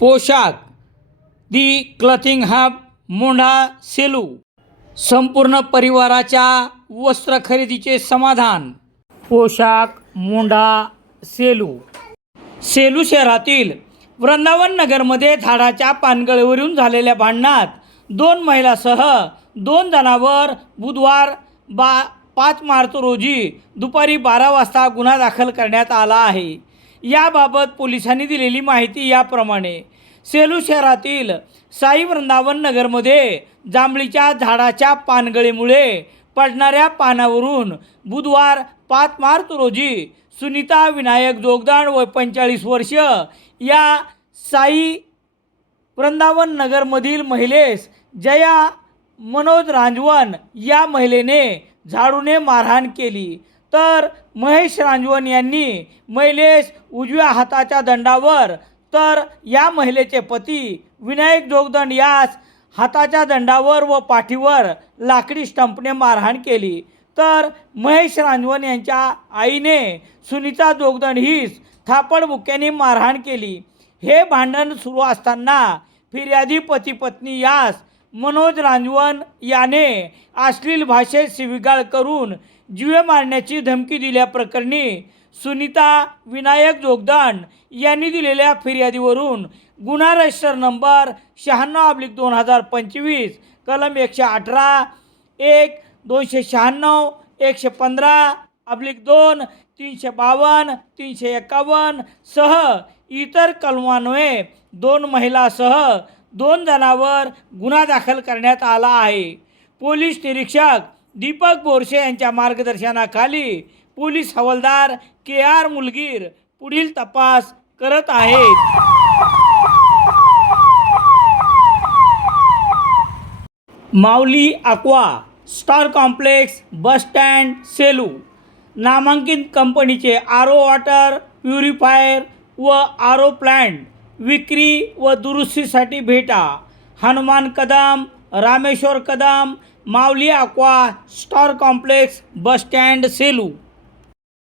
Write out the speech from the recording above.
पोशाख. The clothing hub Mondha Selu. संपूर्ण परिवाराच्या वस्त्र खरेदीचे समाधान. पोशाख मोंढा सेलू. सेलू शहरातील वृंदावन नगरमध्ये झाडाच्या पानगळीवरून झालेल्या भांडणात दोन महिलासह दोन जणांवर बुधवार बा पाच मार्च रोजी दुपारी बारा वाजता गुन्हा दाखल करण्यात आला आहे. याबाबत पोलिसांनी दिलेली माहिती याप्रमाणे. सेलू शहरातील साई वृंदावन नगरमध्ये जांभळीच्या झाडाच्या पानगळीमुळे पडणाऱ्या पानावरून बुधवार पाच मार्च रोजी सुनीता विनायक जोगदाण व पंचेचाळीस वर्ष या साई वृंदावन नगरमधील महिलेस जया मनोज रांजवन या महिलेने झाडूने मारहाण केली. तर महेश रांजवन यांनी महिलेस उजव्या हाताच्या दंडावर तर या महिलेचे पती विनायक जोगदंड यास हाताच्या दंडावर व पाठीवर लाकडी स्टंपने मारहाण केली. तर महेश रांजवन यांच्या आईने सुनीता जोगदंड हीच थापडबुक्याने मारहाण केली. हे भांडण सुरू असताना फिर्यादी पती पत्नी यास मनोज रांजवन याने अश्लील भाषेत शिविगाळ करून जीवे मारण्याची धमकी दिल्याप्रकरणी सुनीता विनायक जोगदान यांनी दिलेल्या फिर्यादीवरून गुन्हा रजिस्टर नंबर शहाण्णव अब्लिक दोन हजार पंचवीस कलम एकशे अठरा एक दोनशे शहाण्णव एकशे पंधरा अब्लिक दोन तीनशे बावन्न तीनशे एकावन्न सह इतर कलमान्वये दोन महिलासह दोन जणांवर गुन्हा दाखल करण्यात आला आहे. पोलीस निरीक्षक दीपक बोरसे यांच्या मार्गदर्शनाखाली पोलीस हवालदार के आर मुलगीर पुढील तपास करत आहेत. Mauli aqua star complex bus stand Selu. नामांकित कंपनीचे आर ओ वॉटर प्युरिफायर व आर ओ प्लॅन्ट. विक्री व दुरुस्तीसाठी भेटा. Hanuman Kadam Rameshwar Kadam Mauli aqua star complex bus stand Selu.